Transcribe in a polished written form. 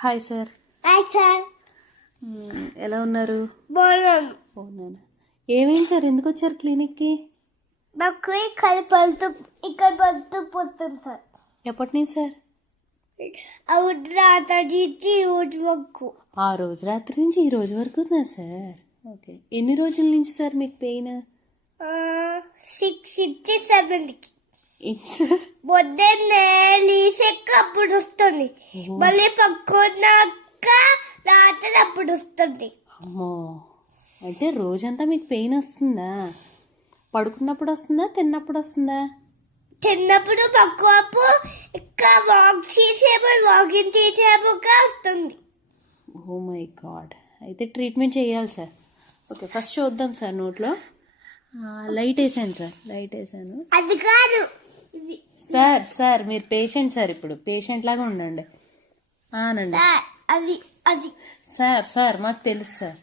Hi sir. Hi sir. ఎలా ఉన్నారు? బాగున్నాను. ఏమైంది సార్, ఎందుకు వచ్చారు క్లినిక్కి? నాకు ఇక్కడ పడుతూ పోతుంది సార్. ఎప్పటి నుంచి సార్? అవును రాత్రి రోజు వరకు. ఆ రోజు రాత్రి నుంచి ఈ రోజు వరకు ఉందా సార్? ఓకే, ఎన్ని రోజుల నుంచి సార్ మీకు పెయిన్? 6-7కి ఏంటి సార్? పొద్దున్నే లేసాక అప్పుడు వస్తుంది, మళ్ళీ పడుకున్నాక రాత్రి అప్పుడు వస్తుంది. అమ్మో, అంటే రోజంతా మీకు పెయిన్ వస్తుందా? పడుకున్నప్పుడు వస్తుందా, తిన్నప్పుడు వస్తుందా? చిన్నప్పుడు పక్కువపు ఇంకా వాకింగ్ చేసేపుగా వస్తుంది. ఓ మై గాడ్, అయితే ట్రీట్మెంట్ చేయాలి సార్. ఓకే, ఫస్ట్ చూద్దాం సార్. నోట్లో లైట్ వేసాను సార్, లైట్ వేసాను. అది కాదు ఇది సార్ మీరు పేషెంట్ సార్, ఇప్పుడు పేషెంట్ లాగా ఉండండి. ఆనండి అది అది సార్. మాకు తెలుసు సార్.